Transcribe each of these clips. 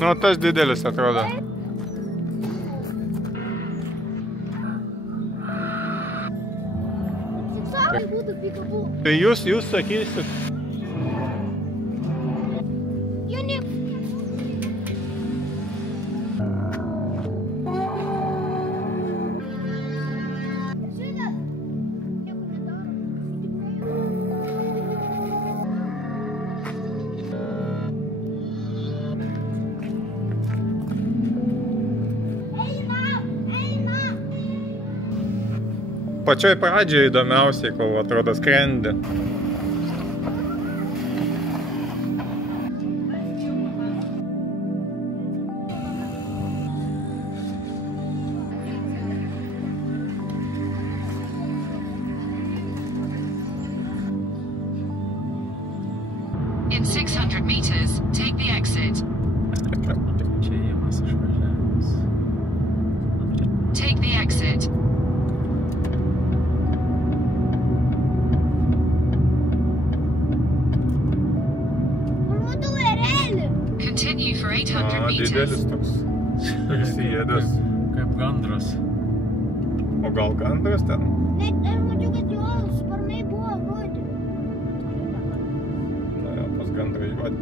Nu, tas didelis atrodo. Tai jūs sakysit. Pačioj pradžioje įdomiausiai, kol atrodo skrendi. In 600 meters, take the exit. Take the exit. Continue for 800 meters. Didelis toks. Įsijėdęs. Kaip gandras. O gal gandras ten? Net aš mačiau, kad jo sparnai buvo ruodi. Na jo, pas gandrai juodi.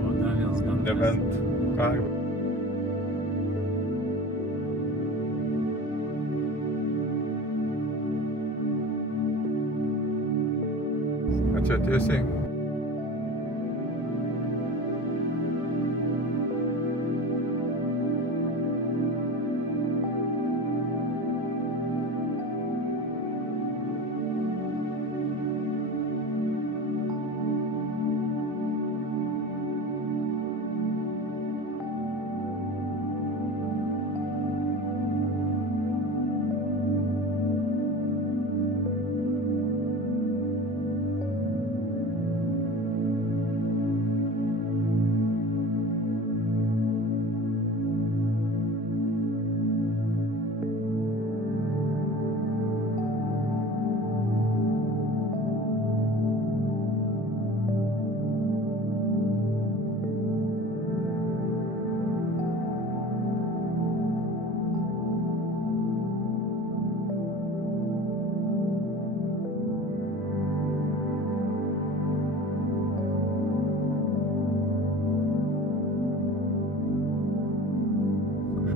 O, dar vienas gandras. Nebent karvė. A čia tiesiai?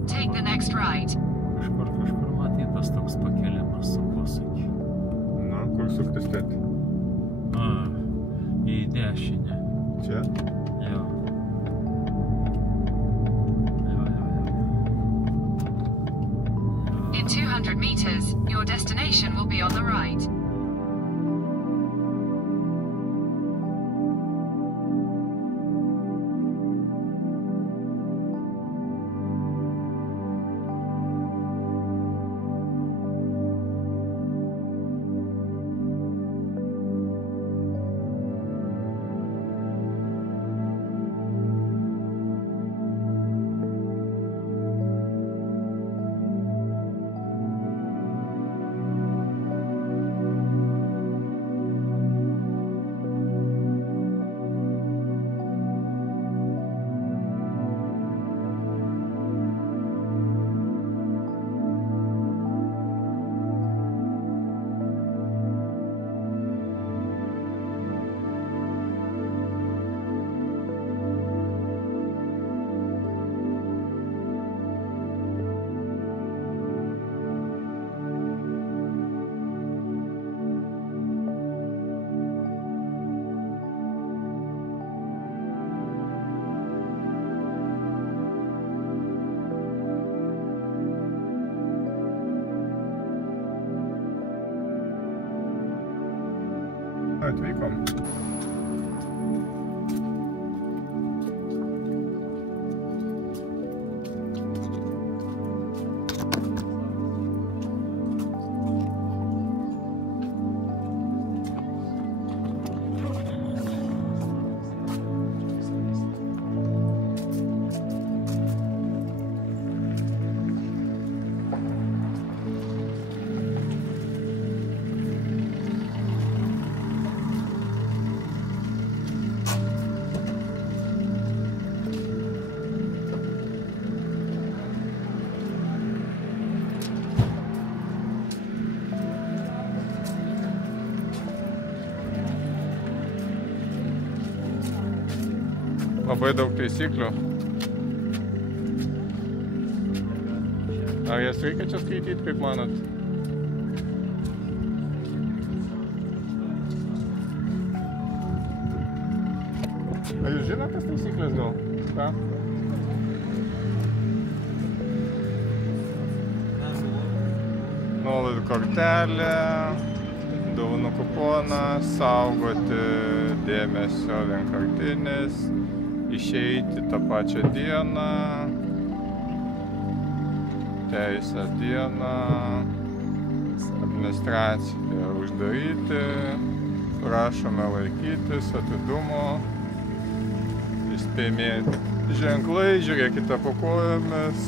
Take the next right. Kažkur matytas toks pakelimas su posūkiu. Na, kur suktis tėti? Į dešinę. Čia? Jo. In 200 meters, your destination will be on the right. Atvykom. Labai daug taisyklių. Ar jas reikia čia skaityti, kaip manot? Ar jūs žinote tas taisyklės gal? Ką? Nuolaidų kortelė, dovanų kuponą, saugoti dėmesio vienkartinis, išeiti tą pačią dieną, teisę dieną, administraciją uždaryti, prašome laikytis atidumo, įspėjamieji ženklai, žiūrėkite po kojomis,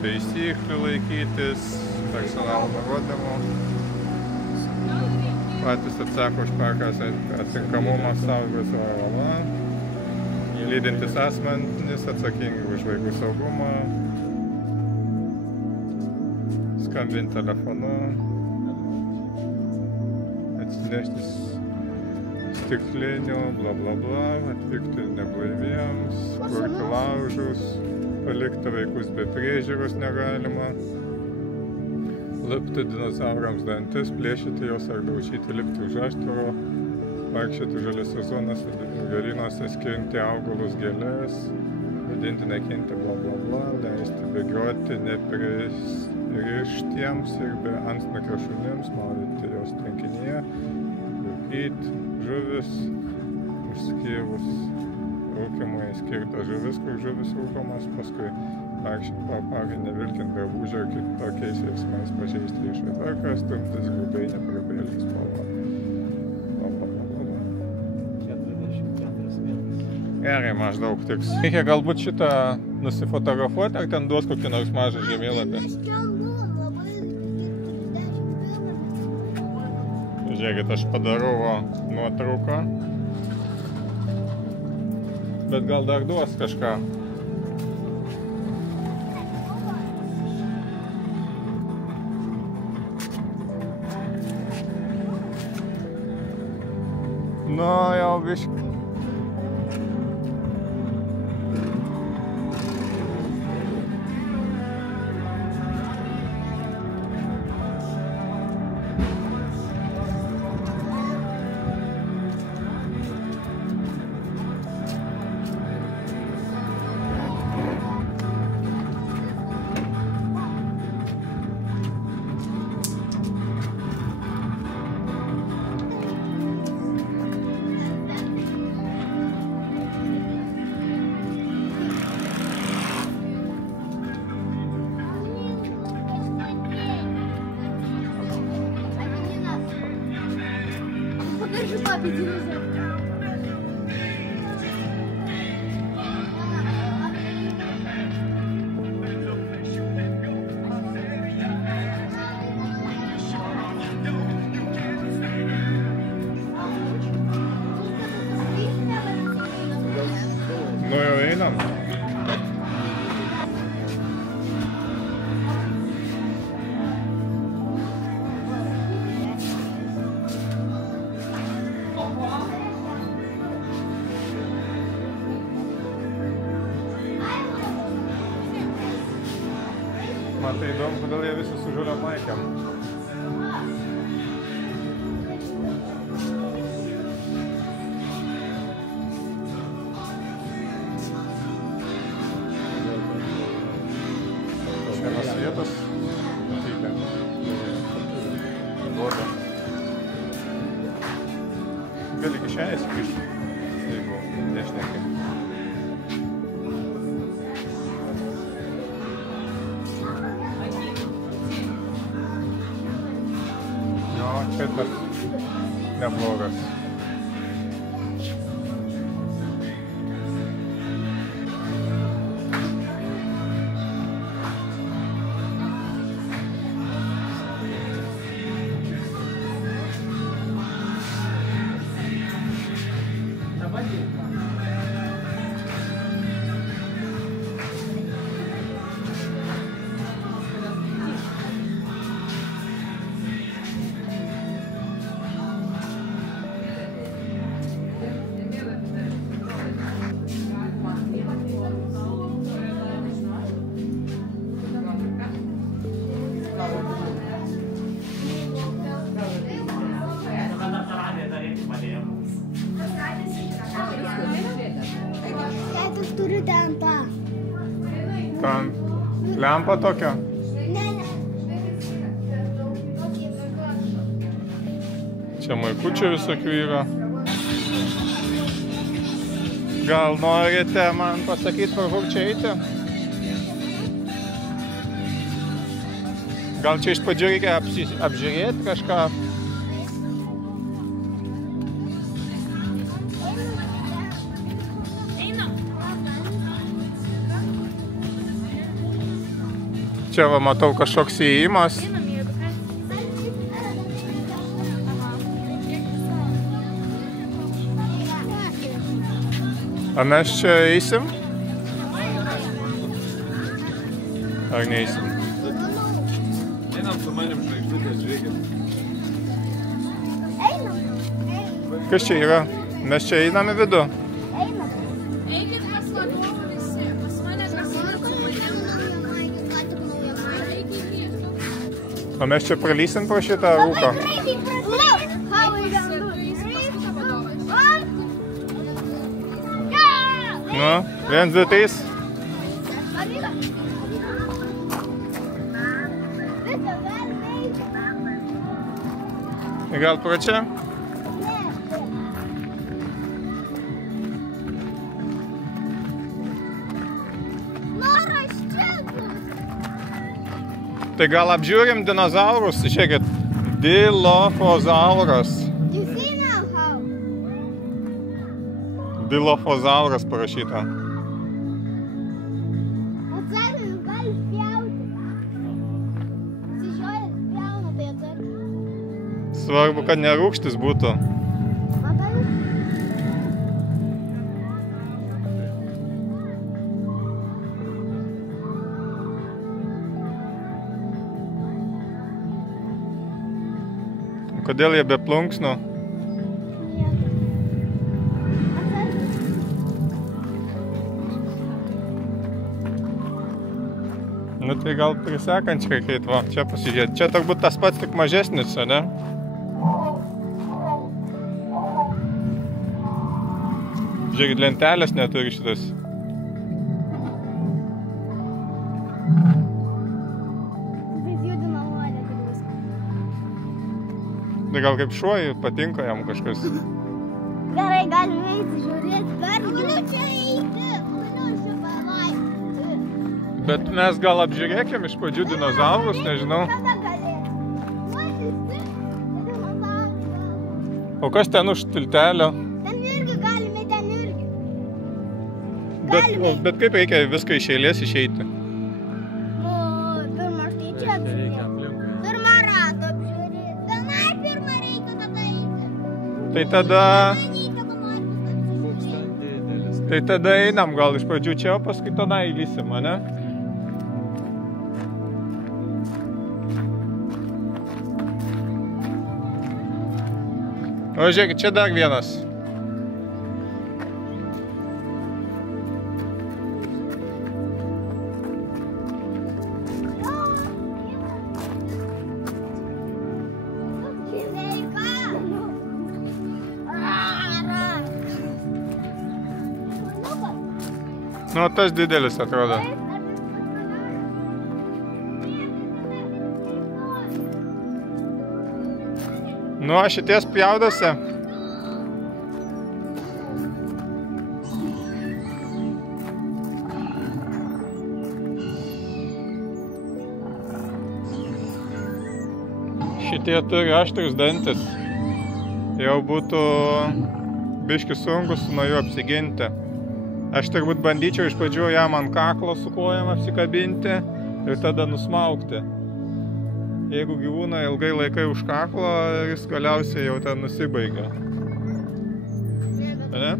taisyklių laikytis, personalo nurodymų. Patys atsako už parkas atsinkamumą saugos valą. Lydintis asmenys atsakingi už vaikų saugumą. Skambinti telefonu. Atsinešti stiklinių, bla bla bla, atvykti neblaiviems, kurti laužus, palikti vaikus be priežiūros negalima, lipti dinozaurams dantis, plėšyti jos ar daužyti, lipti už aštvaro, vaikščioti žaliose zonose, gėlynuose, skinti augalus, gėlės, vadinti, nekinti, bla bla bla, leisti bėgioti nepririštiems ir be antsnukio šunims, maudyti jos tvenkinyje, rūkyti žuvis, išskyrus rūkimui skirtas žuvis, kur žuvis rūkomas, paskui vaikščiant po parką, nevilkint drabužio ir kitokiais veiksmais pažeisti viešąją tvarką, stumtis grubiai neprabėlis spalvą. 44 metais. Gerai, maždaug tiks. Reikia galbūt šitą nusifotografuoti, ar ten duos kokį nors mažą žemėlapį? Žiūrėkit, aš padarau nuotrauką. Bet gal dar duos kažką. Nu, jau biškį. Покажи папе динозавр. Nu jau einam. Man tai įdomu, kodėl jie visi su žaliom maikėm. Vienas vietas. Matyti. Duoda. Gali kišenės įkišti, jeigu nešneki. Jo, šitas neblogas. turiu ten tą. Ten lempa tokia. Ne. Čia maikučių visokių yra. Gal norite man pasakyti, kur čia eiti? Gal čia iš pradžių reikia apžiūrėti kažką? Čia va matau kažkoks įėjimas. A mes čia eisim? Ar neeisim? Einam su manim žvaigždutės, žiūrėkit. Kas čia yra? Mes čia einam į vidų. Eikit pas labiau visi. Pas mane O mes čia pralysim pro šitą rūką. Nu, 1, 2, 3. Gal pro čia? Tai gal apžiūrim dinozaurus? Žiūrėkit, Dilofozauras. Dilofozauras parašyta. Svarbu, kad nerūgštis būtų. Kodėl jie be plunksnų? Nu tai gal prisekančiai reikėtų, va, čia pasižiūrėti. Čia turbūt tas pats, tik mažesnis, ne? Žiūrėkit, lentelės neturi šitas. Tai gal kaip šuo, patinka jam kažkas. Gerai, galime eiti žiūrėti. Galiu čia eiti. Galiu čia palaikyti. Bet mes gal apžiūrėkim iš pradžių dinozaurus, nežinau. Kada galėsim? Matyti, dinozaurus. O kas ten už tiltelio? Ten irgi galime, ten irgi. Bet kaip reikia viską iš eilės išeiti? Nu, pirma štai čia Reikia apžiūrėti. aplinkui. Pirmą ratą apžiūrėti. Tenai pirmą reikia tada eiti. Tai tada... Manyti, kad norite apsižiūrėti. Didelis. Tai tada einam gal iš pradžių čia, o paskui tada įlysim, ane? O žiūrėkit, čia dar vienas. Nu, tas didelis atrodo. Nu, aš šities pjaudose. Šitie turi aštrius dantis. Jau būtų biški sunkus nuo jų apsiginti. Aš turbūt bandyčiau iš pradžių jam ant kaklo su kojom apsikabinti ir tada nusmaukti. Jeigu gyvūną ilgai laikai už kaklo, jis galiausiai jau ten nusibaigia. Ne?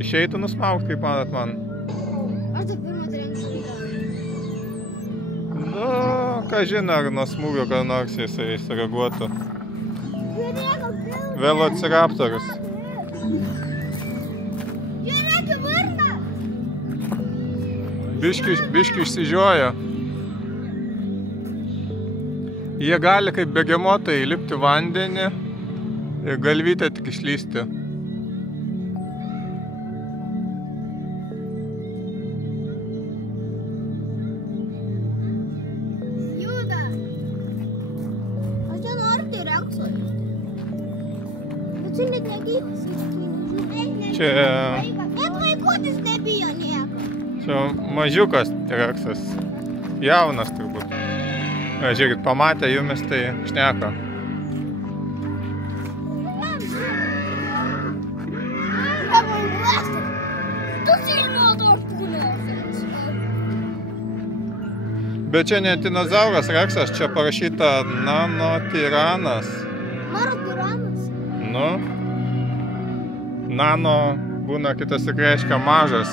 Išeitų nusmaukti, kaip manat man? Aš tai pirmą trenksiu. Nu, ką žino, ar nuo smūgio, kad nors jisai sureaguotų. Velociraptorius. Žiūrėk, varna! Biški išsižioja. Jie gali kaip begemotai įlipti vandenį ir galvytę tik išlysti. Čia net negyvas iškynas. Čia, Net vaikutis nebijo nieko. čia mažiukas T-Rexas. Jaunas turbūt. Žiūrėkit, pamatė jumis, tai šneka. Bet čia ne dinozauras Rexas, čia parašyta nanotiranas. Marotiranas. Nu, nano būna kitas tik reiškia mažas.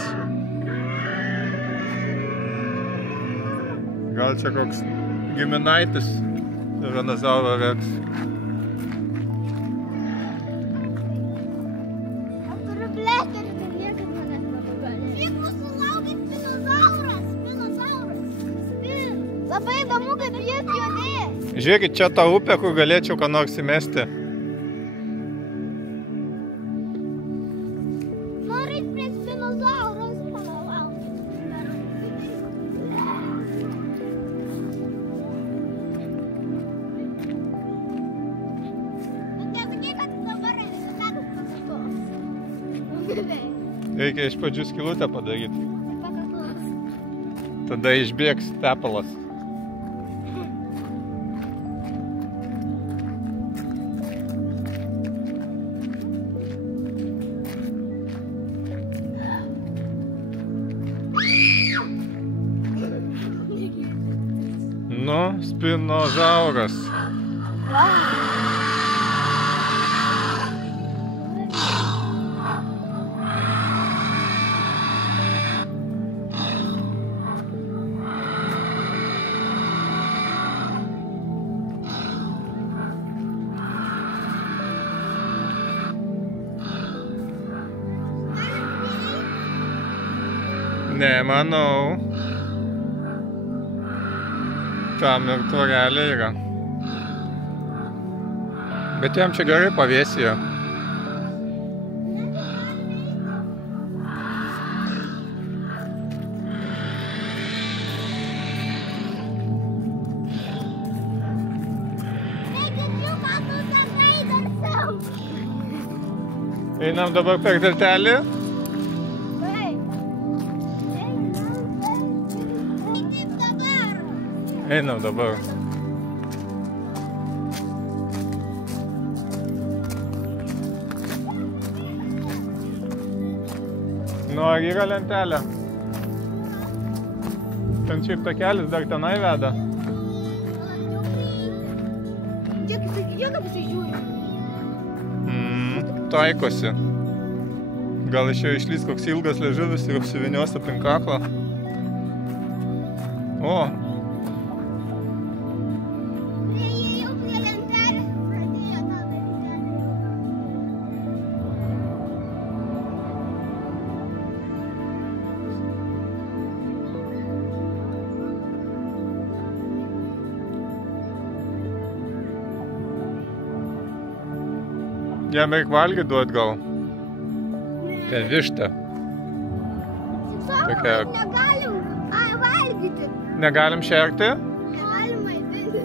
Gal čia koks giminaitis Tyrannosauro Rex. Aš turiu blėterį, tai niekas manęs nenugali. Šiaip mūsų laukia Spinozauras. Labai įdomu, kaip jis judės. Žiūrėkit, čia ta upė, kur galėčiau ką nors įmesti. Noriu eit prie Spinozauro. Nesakyk, kad dabar rezultatas pasakos. Reikia iš pradžių skylutę padaryti. Pakakos. Tada išbėgs tepalas. Nu, Spinozauras. Nemanau. Tam ir tvorelė yra. Bet jam čia gerai pavėsijo. Einam dabar per tiltelį. Einam dabar. Nu, ar yra lentelė? Ten šiaip takelis dar tenai veda. Taikosi. Gal iš jo išlys koks ilgas liežuvis ir apsivinios aplink kaklą. O! Jam reik valgyti duot gal. Ten vištą. Tokia. Negalim valgyti. Negalim šerti? Galima įpinti.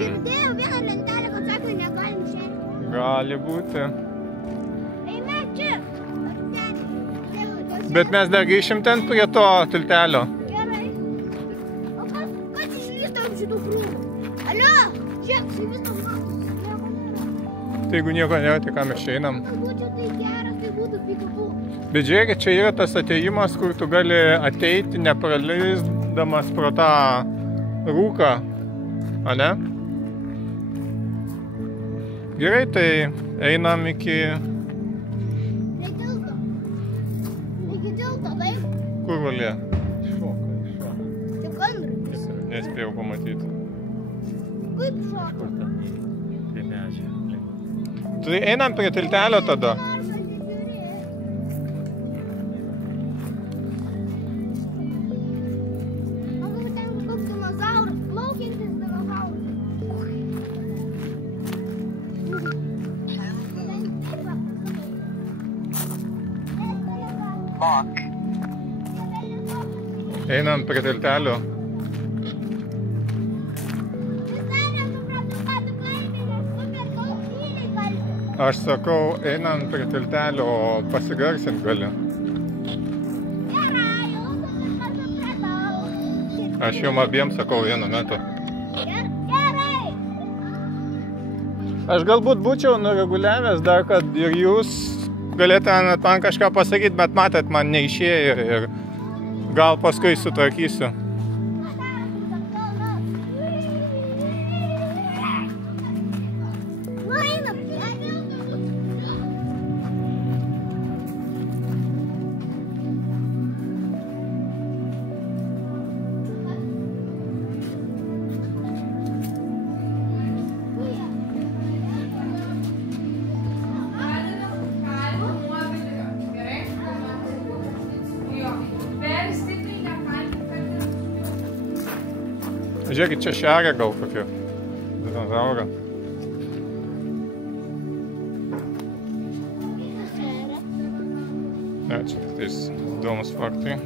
Girdėjau vieną lentelę, kad sako, negalim šerti. Gali būti. Eime čia. Bet mes dar grįšim ten prie to tiltelio. Gerai. O kas išlystam šitų krūmų? Alio, žiūrėk, išlystam krūmų. Tai jeigu nieko nėra, tai ką mes čia einam? Būčiau tai geras, tai būtų pikapų. Bet žiūrėkit, čia yra tas atėjimas, kur tu gali ateiti nepraleisdamas pro tą rūką. A ne? Gerai, tai einam iki... Prie tilto. Iki tilto, taip? Kur valė? Šoka. Tik andrus. Nespėjau pamatyti. Kaip šoka? Kur ten? Prie medžio. Tai einam prie tiltelio tada. Einam prie tiltelio. Aš sakau, einant prie tiltelio, pasigarsint gali. Gerai, jau supratau. Aš jums abiem sakau vienu metu. Gerai. Aš galbūt būčiau nureguliavęs dar, kad ir jūs galėtumėt man kažką pasakyti, bet matėt, man neišėjo ir gal paskui sutvarkysiu. Žiūrėkit, čia šeria gal kokia dinozaurą. Ne, čia tais įdomus faktai.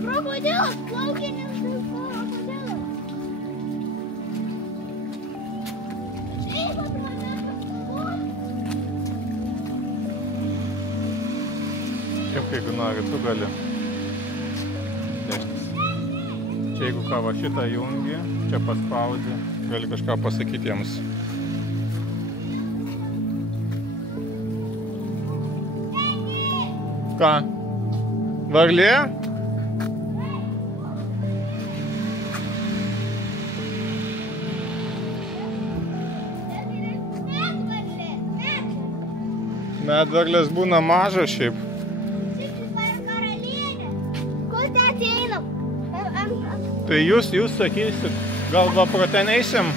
Krokodilas, plaukinis krokodilas. Kaip jeigu nori, tu gali neštis. Čia jeigu ką va šitą jungi, čia paspaudi, gali kažką pasakyti jiems. Ką? Varlė? Medvarlės būna mažos šiaip. Tai jūs sakysit, gal va proten eisim?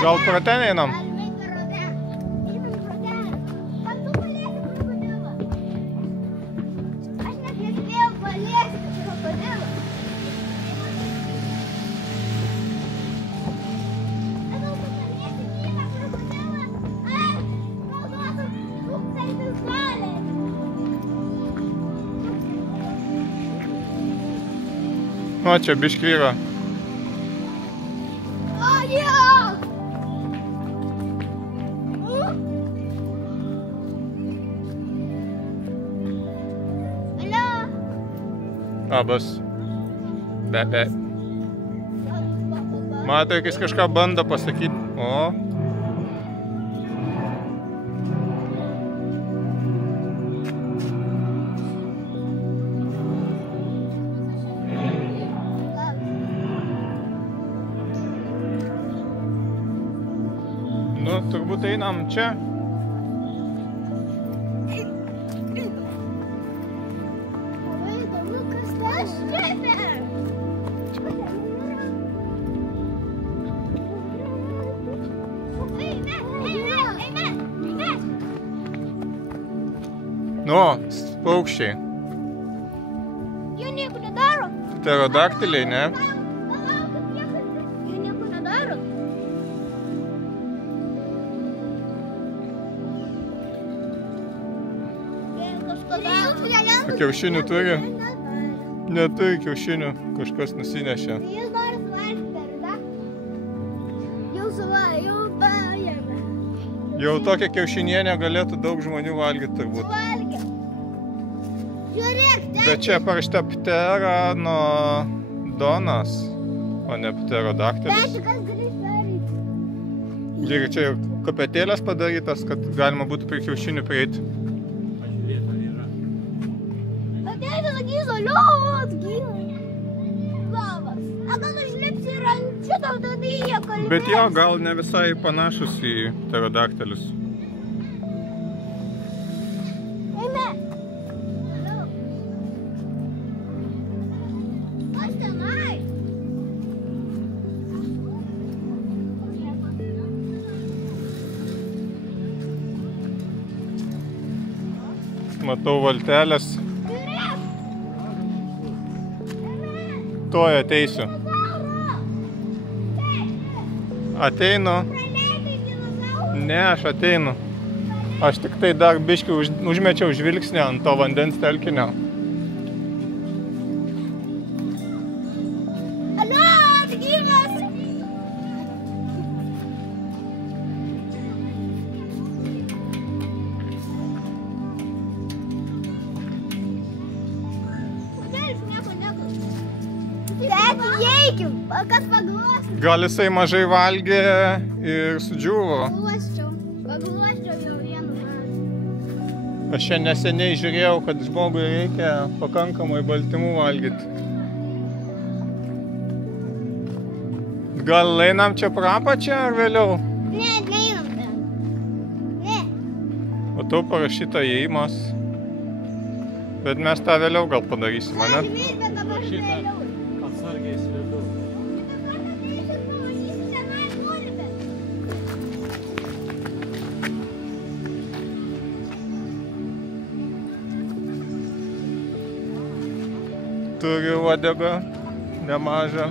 Gal proten einam? O, čia biškį yra. Labas. Be. Matai, kai jis kažką bando pasakyti. O. Nu, turbūt einam čia. Nu, paukščiai. Jie nieko nedaro. Pterodaktiliai, ne? Jie nieko nedaro. Kiaušinių turi? Neturi kiaušinių, kažkas nusinešė. Jis nori suvalgyti, ar? Jau paėmė. Jau tokią kiaušinienę galėtų daug žmonių valgyti turbūt. Suvalgė. Žiūrėk, Bet čia parašyta pterodonas, o ne pterodaktilis. kas galės daryti? Ir čia kopėtėlės padarytas, kad galima būtų prie kiaušinių prieiti. Ateina, sakys, olios, gyvas. A gal užlipsi ir ant šito, tada jie kalbės. Bet jo, gal ne visai panašus į pterodaktilius. Eime. Kas tenai? Matau valtelės. Tuoj ateisiu. Ateinu. Ne, aš ateinu. Aš tik tai dar biškį užmečiau žvilgsnį ant to vandens telkinio. Alio, gyvas! Bet įeikim, kas pagluostų. Gal jisai mažai valgė ir sudžiūvo. Pagluosčiau jau vienu metu. Aš čia neseniai žiūrėjau, kad žmogui reikia pakankamai baltymų valgyti. Gal einam čia pro apačią ar vėliau? Ne, neinam ten. Ne. O tau parašyta įėjimas. Bet mes tą vėliau gal padarysim, ne? Bet dabar vėliau. Atsargiai slidu. Kitą kartą ateisim, pamatysim tenai gulbę. Turi uodegą nemažą.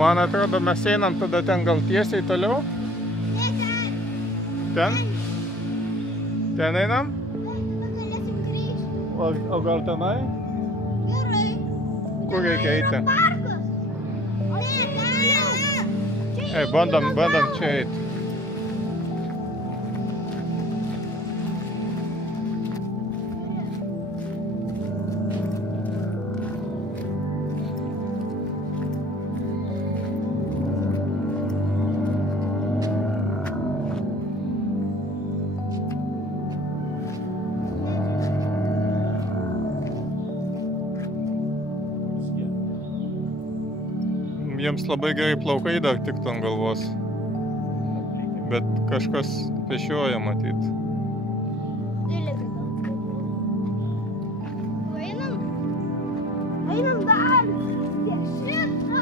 Man atrodo, mes einam tada ten gal tiesiai toliau. Ne, ten. Ten? Ten einam? Tada galėsim grįžti. O gal tenai? Gerai. Kur reikia eiti? Parkas. Ne, ten. Ei, bandom čia eiti. Jiems labai gerai plaukai dar tiktų ant galvos. Bet kažkas pešioja matyt. Einam. Einam dar. Šitą.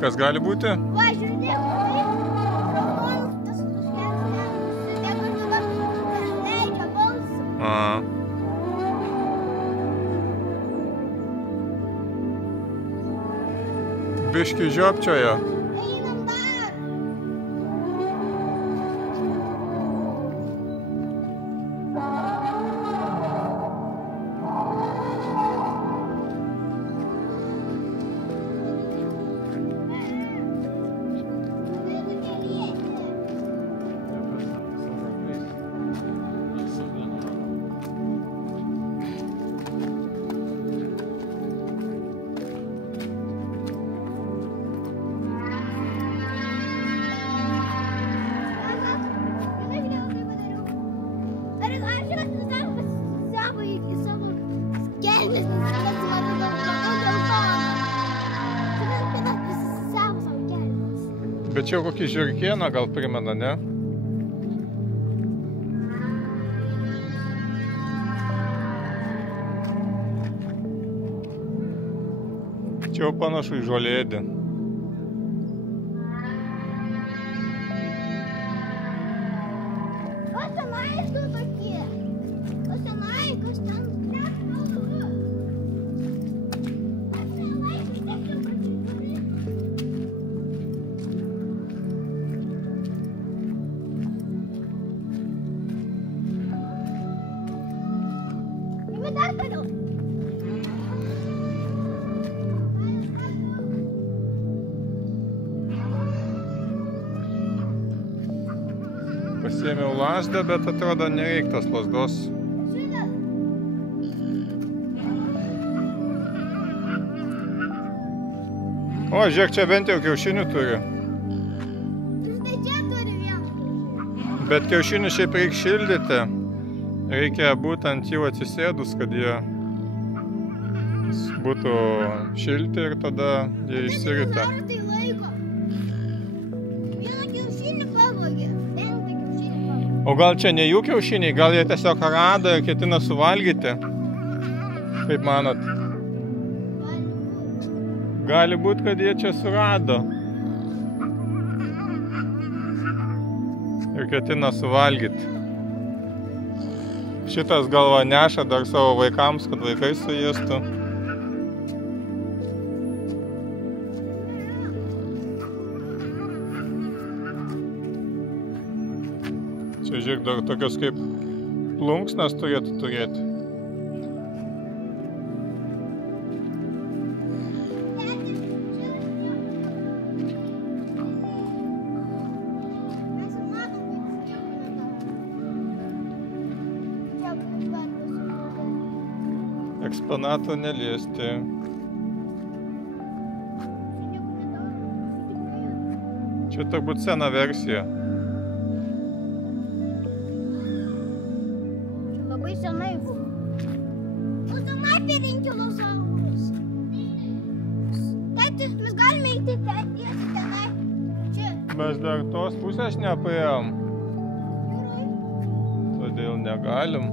Kas gali būti? Va, žiūrėk, raudonas tas užsidegas dabar leidžia balsą. Biškį žiopčioja. Einam dar. Bet čia kokį žiurkėną gal primena, ne? Čia jau panašu į žolėdį. O tenai du tokie. O tenai, kas ten? Dar toliau. Pasėmiau lazdą, bet atrodo nereiktas lazdos. O, žiūrėk, čia bent jau kiaušinių turi. Štai čia turi vieną. Bet kiaušinių šiaip reikia šildyti. Reikia būtent jų atsisėdus, kad jie būtų šilti ir tada jie išsirita. Tai laiko. Vieną kiaušinį pavogė. Penktą kiaušinį pavogė. O gal čia ne jų kiaušiniai, gal jie tiesiog rado ir ketina suvalgyti? Kaip manot? Gali būt, kad jie čia surado. Ir ketina suvalgyti. Šitas galva neša dar savo vaikams, kad vaikai suėstų. Čia žiūrėk, dar tokios kaip plunksnas turėtų turėti. Eksponato neliesti. Čia turbūt sena versija. Čia labai senai buvo. O tenai apie inkilozauras. Tėtis, mes galime eiti tiesiai tenai. Čia. Mes dar tos pusės nepaėjom. Todėl negalim.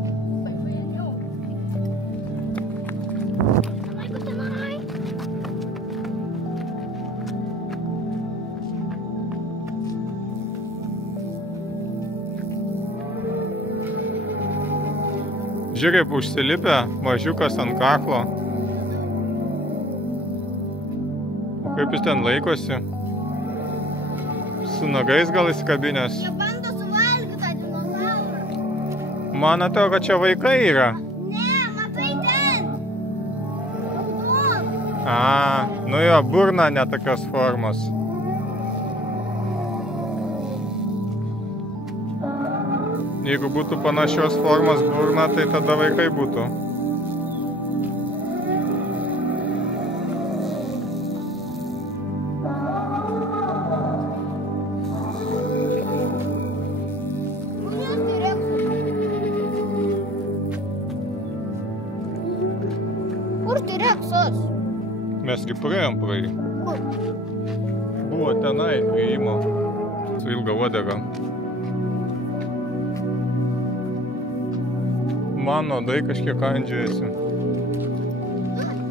Žiūrėk, kaip užsilipę, mažiukas ant kaklo. Kaip jis ten laikosi? Su nagais gal įsikabinęs? Jie bando suvalgyti tą dinozaurą. Man atrodo, kad čia vaikai yra. Ne, matai ten. Nu jo, burna ne tokios formos. Jeigu būtų panašios formos burna, tai tada vaikai būtų. Kur tai reksas? Mesgi praėjom pro jį. Kur? Buvo tenai priėjimo su ilga uodega. Man nuodai kažkiek andžiojasi.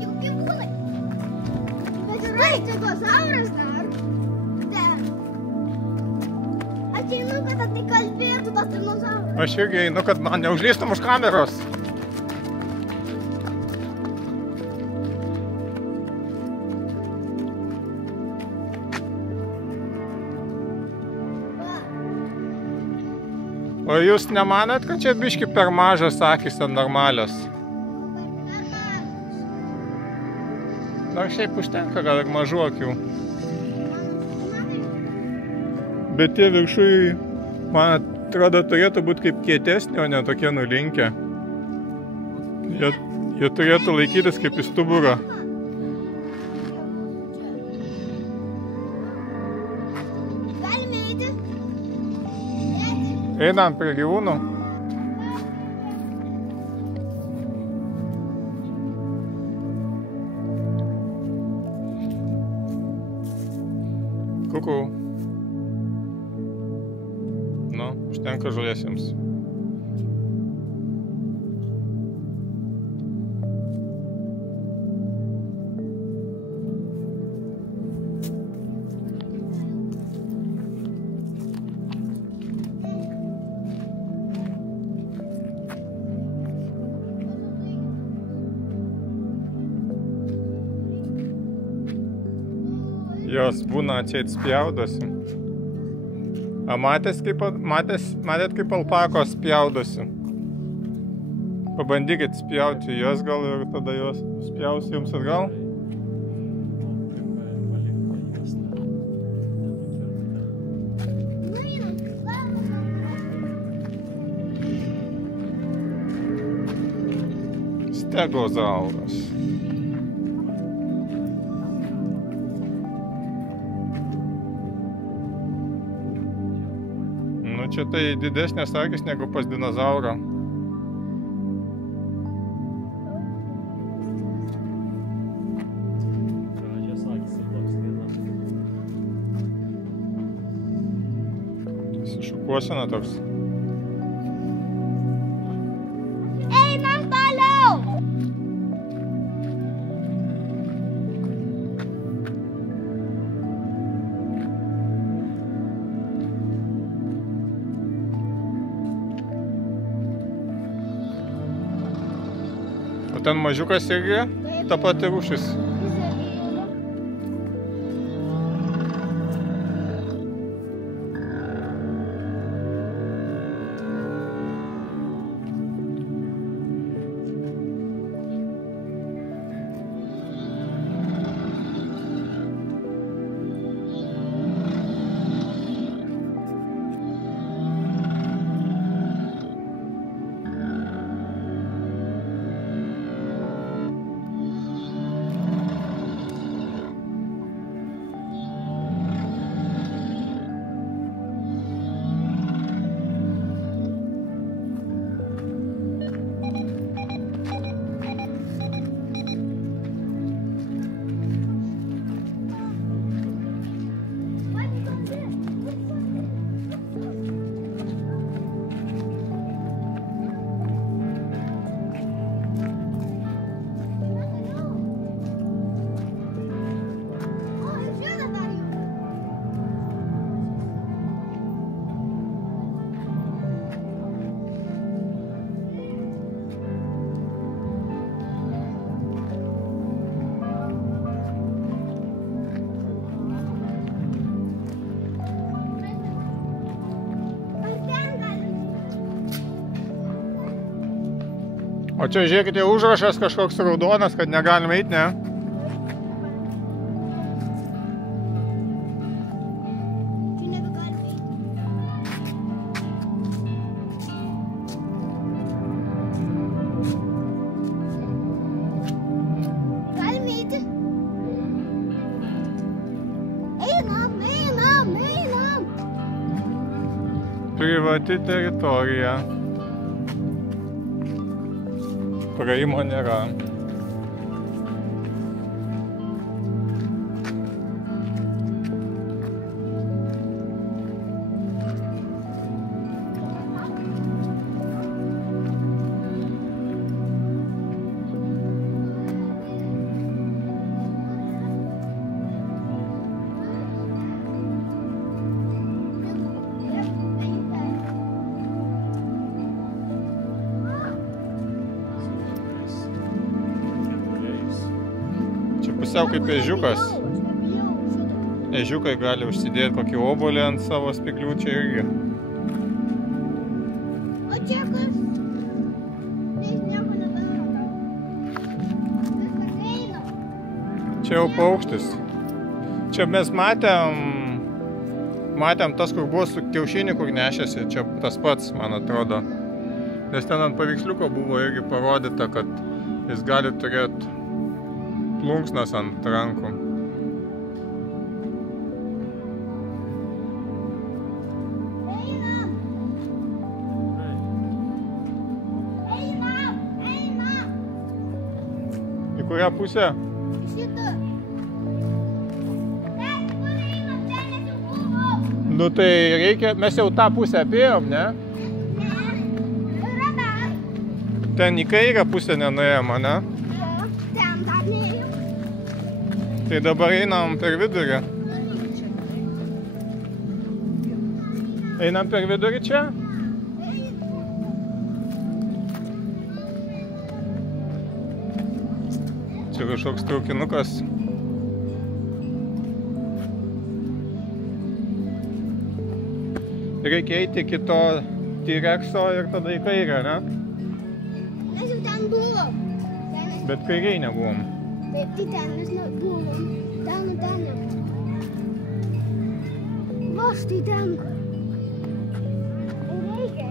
Jau gyvūnai. Bet yra dinozauras dar. Ten. Aš einu, kad tai kalbėtų tas dinozauras. Aš irgi einu, kad man neužlįstum už kameros. O jūs nemanat, kad čia biški per mažas akys ten normalios? Dar šiaip užtenka gal ir mažų akių. Bet tie viršui, man atrodo, turėtų būti kaip kietesnė, o ne tokie nulinkę. Jie turėtų laikytis kaip į stuburą. Einam prie gyvūnų. Kuku. Nu, užtenka žaliesiems. Jos būna atseit spjaudosi. Matėt, kaip alpakos spjaudosi? Pabandykit spjauti jos gal ir tada jos spjaus jums atgal. Stegozauras. Nu, čia tai didesnės akis negu pas dinozaurą. Šukuosena toks. Einam toliau! O ten mažiukas irgi ta pati rūšis. O čia žiūrėkite užrašas kažkoks raudonas, kad negalime eiti, ne? Čia nebegalime eiti. Galime eiti? Einam! Privati teritorija. Praėjimo nėra. Pusiau kaip ežiukas. Ežiukai gali užsidėti kokį obuolį ant savo spyglių čia irgi. O čia kas? Jis nieko nedaro. Viskas eina. Čia jau paukštis. Čia mes matėm tas, kur buvo su kiaušinį, kur nešėsi. Čia tas pats, man atrodo. Nes ten ant paveiksliuko buvo irgi parodyta, kad jis gali turėti plunksnas ant rankų. Į kurią pusę? Šitą. Ten, kur einam, ten aš jau buvau. Nu tai reikia, mes jau tą pusę apėjom, ne? Ne, yra dar. Ten į kairę pusę nenuėjom, ne? Ten dar neėjau. Tai dabar einam per vidurį. Einam per vidurį čia? Čia kažkoks traukinukas. Reikia eiti iki to T-Rexo ir tada į kairę, ne? Mes jau ten buvom. Bet kairiai nebuvom. Taip, tai ten mes nebuvom. Ten. Va, štai ten. Reikia.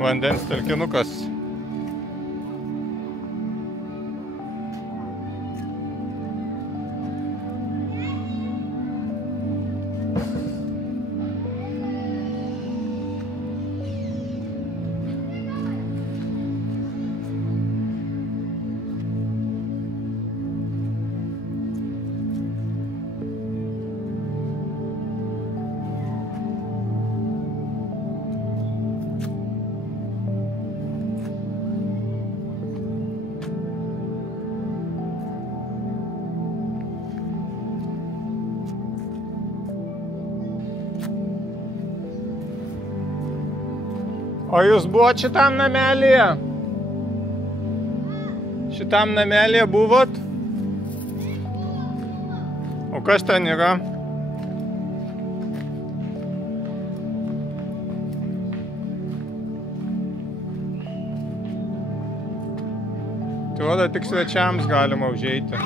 vandens telkinukas. O jūs buvot šitam namelėje? Šitam namelėje buvot? O kas ten yra? Atrodo, tik svečiams galima užeiti.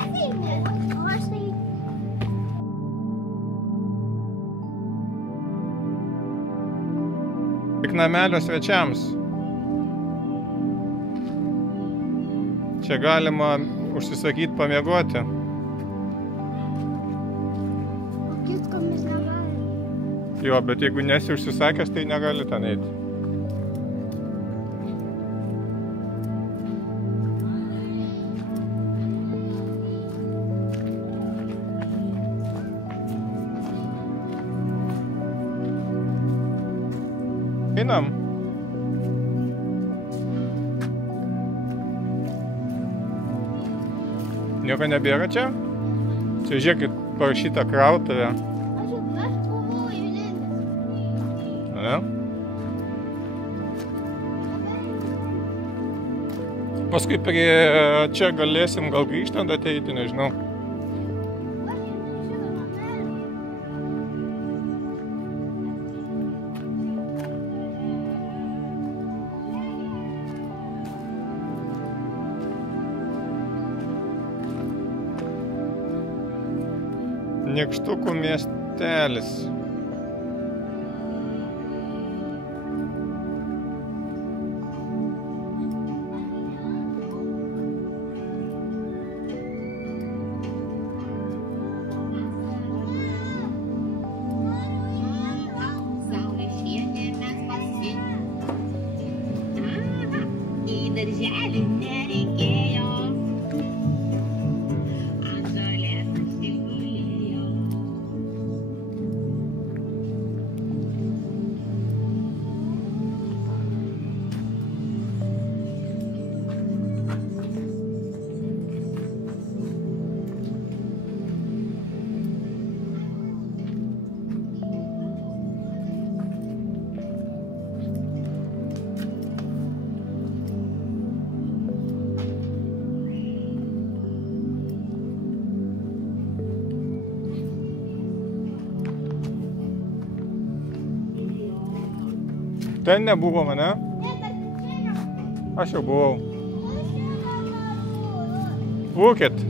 Tik namelio svečiams. Čia galima užsisakyti pamiegoti. Kitko mes negalime. Jo, bet jeigu nesi užsisakęs, tai negali ten eiti. Einam. Nieko nebėra čia? Čia žiūrėkit, parašyta krautuvė. Aš buvau įlindęs. Ne? Paskui prie čia galėsim gal grįžtant ateiti, nežinau. Nykštukų miestelis. Saulė švietė, mes pasiekėme. Į darželį nereikėjo. Ant žolės aš tik gulėjau. Ten nebuvo mane? Aš jau buvau. Būkit.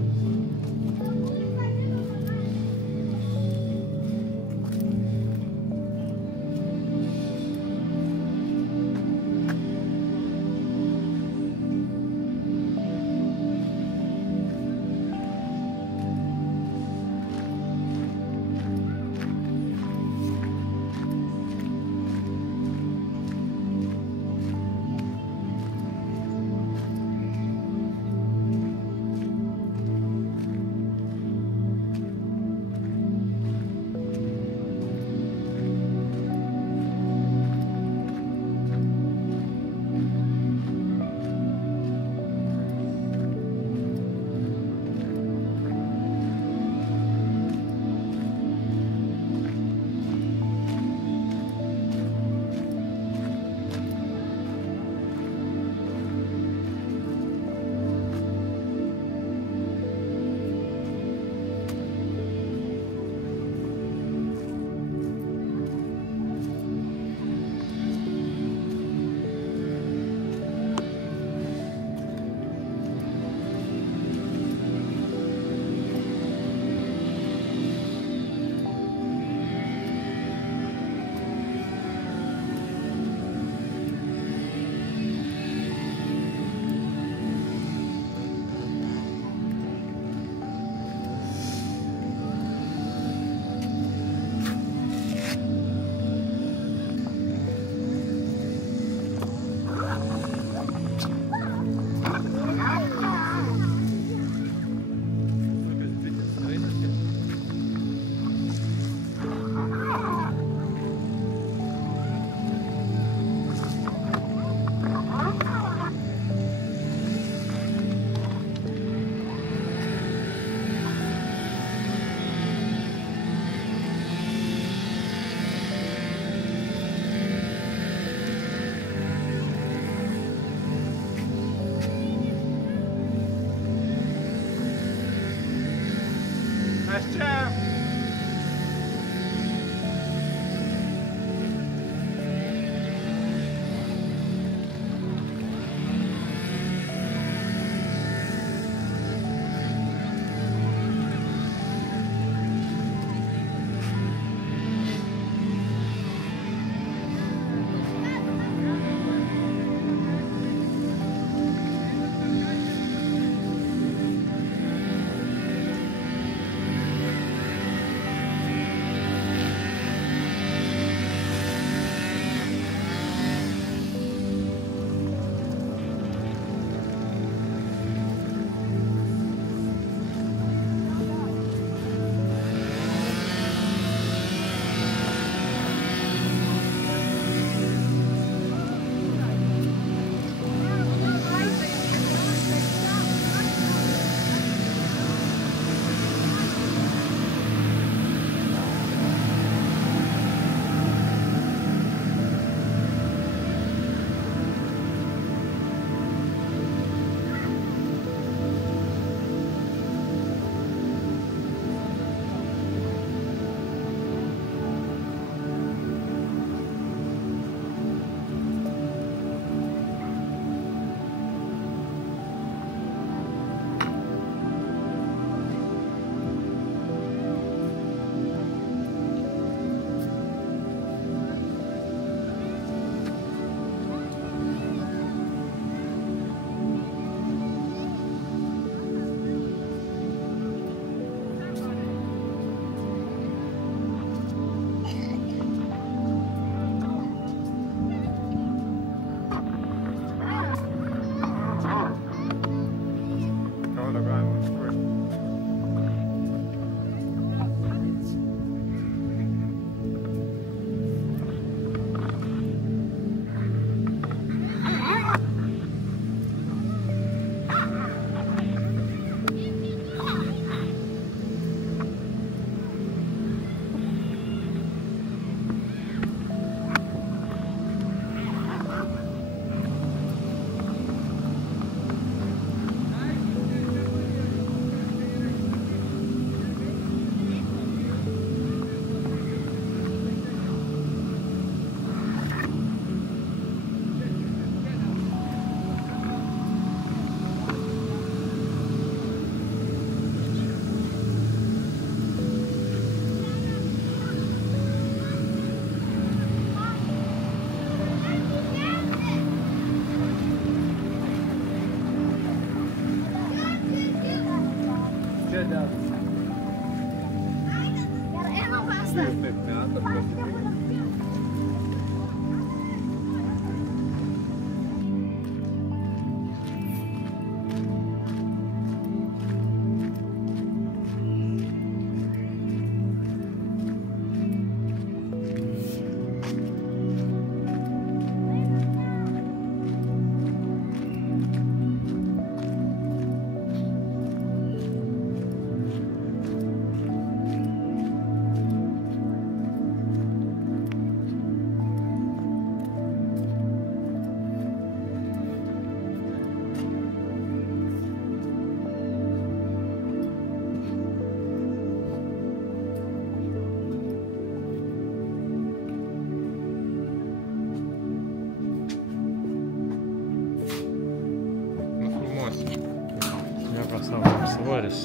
svoris.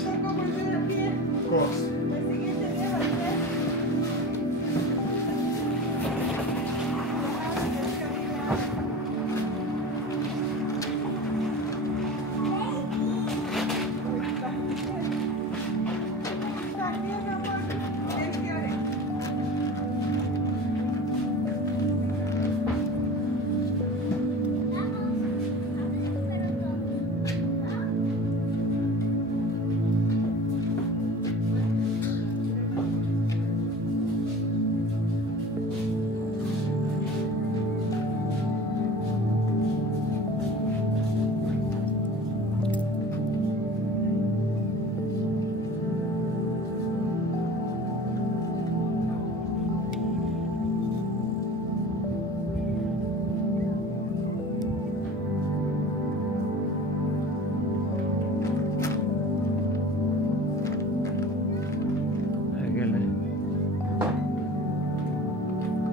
Koks?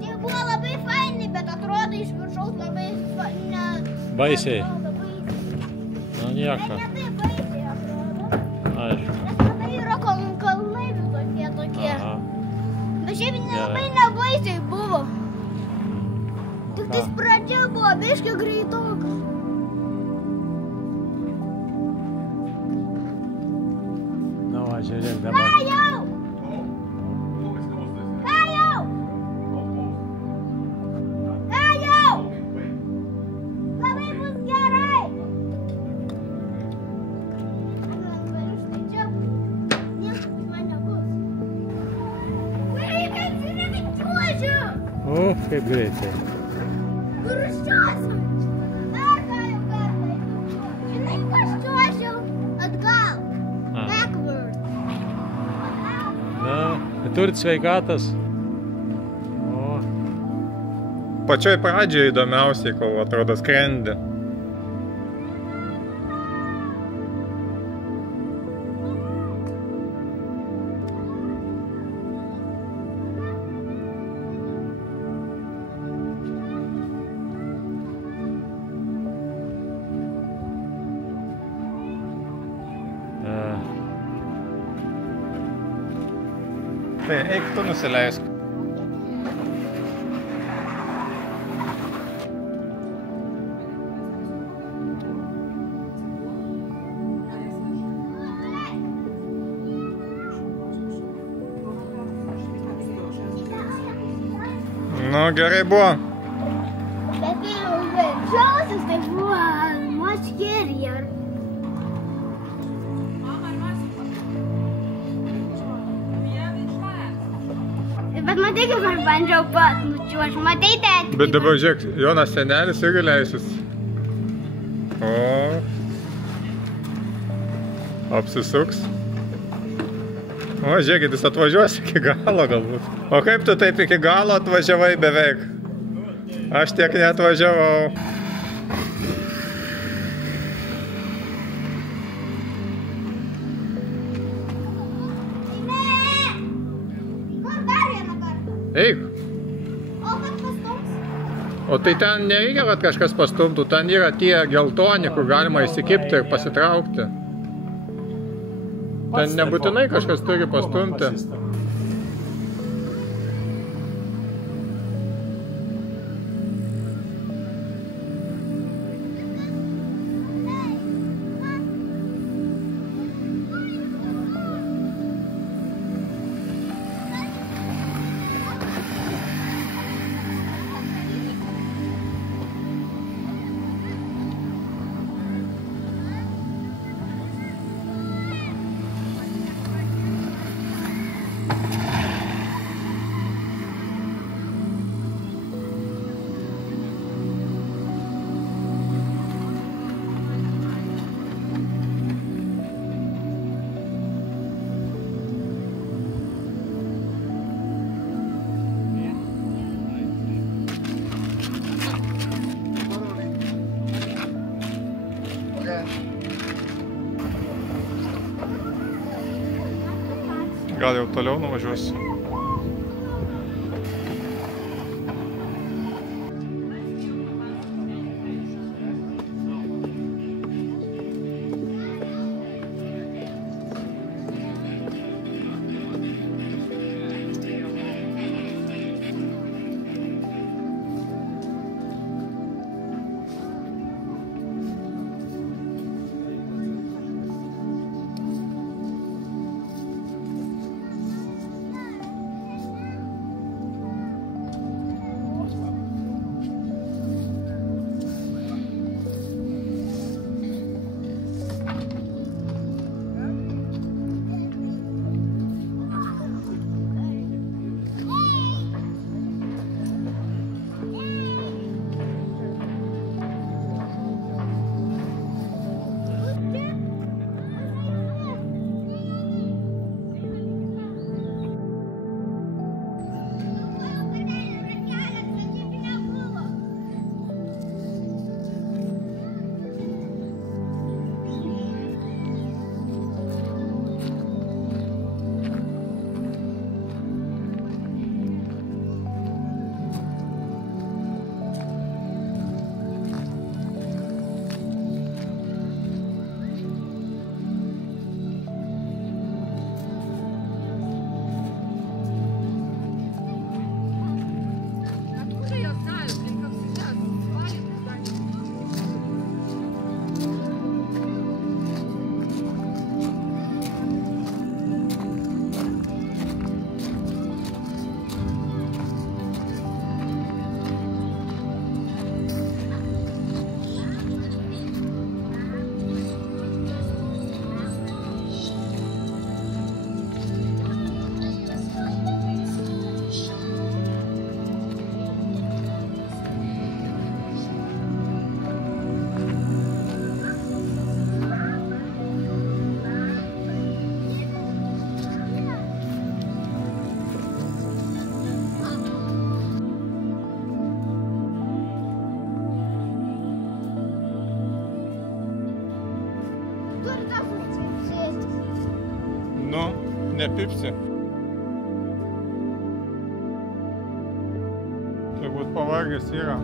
Tai buvo labai fainai, bet atrodo iš viršaus labai ne... Baisiai. Labai... Nu nieko. Bet ne taip baisiai atrodo. Aišku. Nes tada yra kalnai visokie tokie. Aha. Bet šiaip labai nebaisiai buvo. Tik tais pradžia buvo biškį greitokas. Nu va, žiūrėk dabar. Kajau! Kajau! Kajau! Labai bus gerai! Štai čia nieko man nebus. Vaikai, žiūrėk, čiuožiu! O, kaip greitai. Grūščiosiu! Dar Kajau kartą. Žinai, aš čiuožiau atgal. Aha. Backward. Na, turit sveikatas? O, Pačioj pradžioje įdomiausiai, kol atrodo skrendi. Tai eik tu nusileisk. Nu, gerai buvo. Bet kai jau verčiausias, tai buvo much scarier. Bet matai, kaip aš bandžiau pat nučiuožti, matai, tėti? Bet dabar žiūrėk, Jonas senelis irgi leisis. O. Apsisuks. O, žiūrėkit, jis atvažiuos iki galo galbūt. O kaip tu taip iki galo atvažiavai beveik? Aš tiek neatvažiavau. Kur dar vieną kartą? Eik. O kad pastums? O tai ten nereikia, kad kažkas pastumtų. Ten yra tie geltoni, kur galima įsikibti ir pasitraukti. Ten nebūtinai kažkas turi pastumti. Gal jau toliau nuvažiuosiu. Nepipsi. Turbūt pavargęs yra.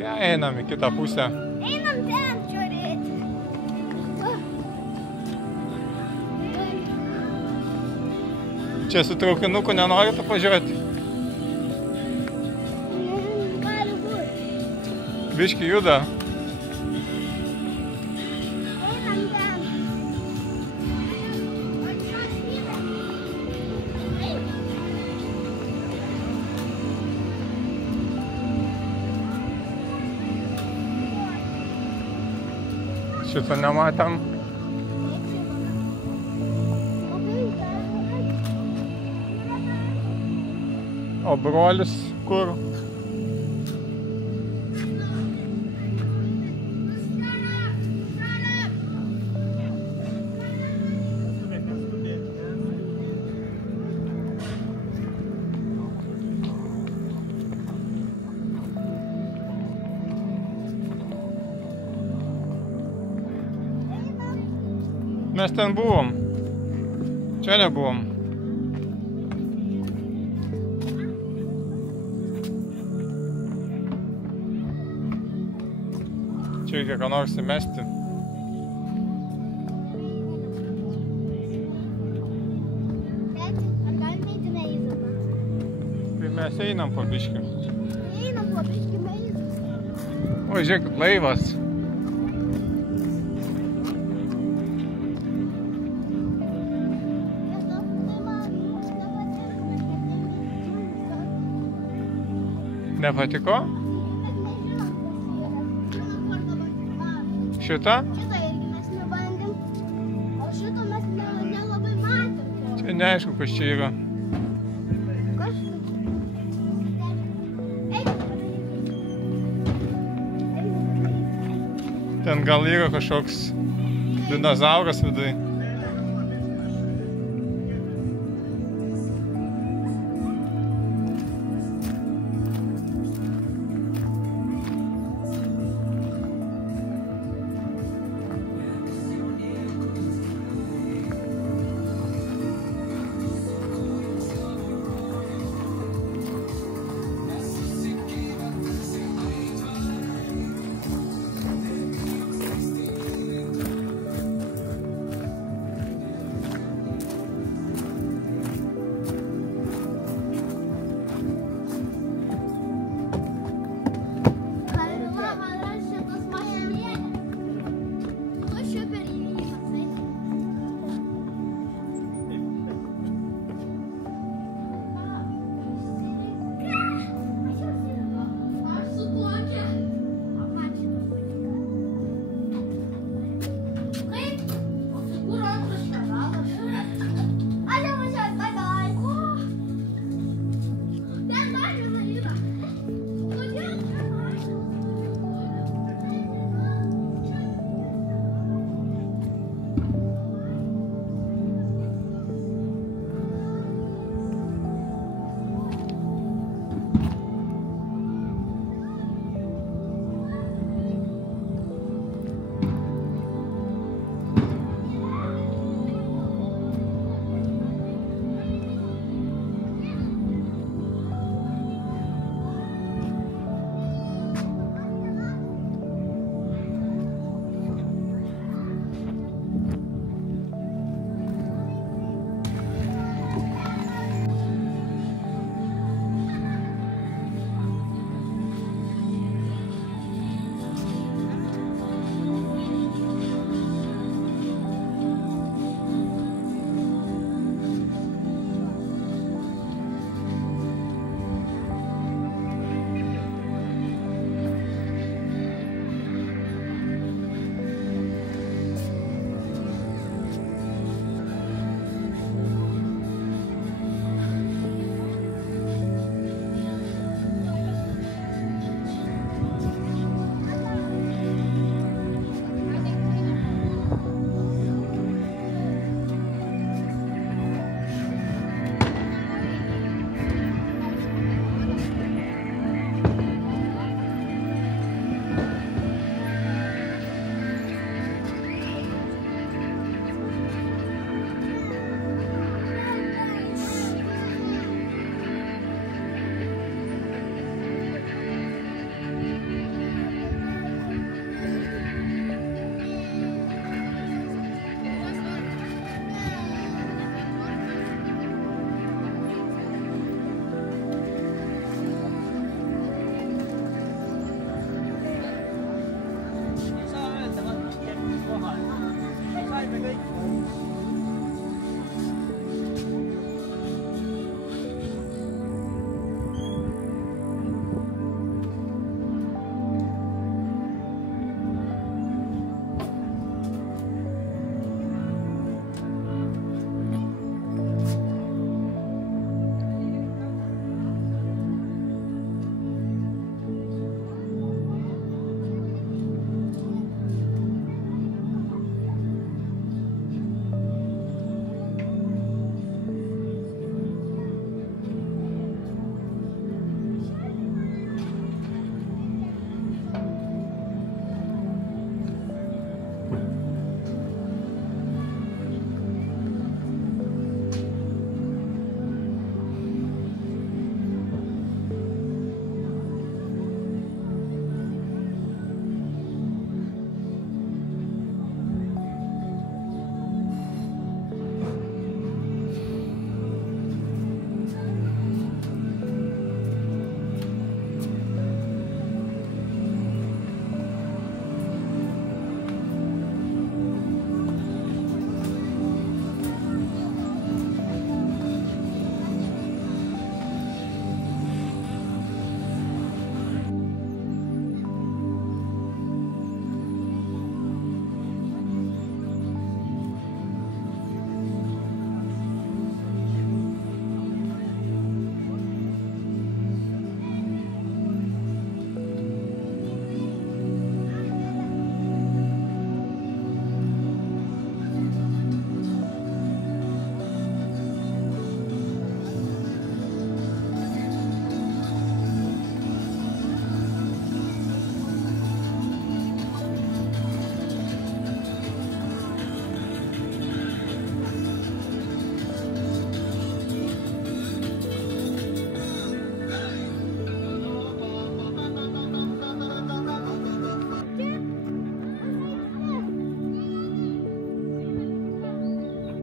Ja, einam į kitą pusę. Einam ten žiūrėti. Čia su traukinuku nenorite važiuoti? Gali būti. Biški juda. Einam ten. Šito nematėm. O brolis kur? Mes ten buvom. Čia nebuvom. Čia reikia ką nors įmesti. Ar galim eiti meizą? Tai mes einam po biškį. Einam po biškį meizą. O, žiūrėk, laivas. Nepatiko? Šitą? Šitą irgi mes nebandėm, o šito mes nelabai matėm. Čia neaišku, kas čia yra. Kas? Ten gal yra kažkoks dinozauras viduje.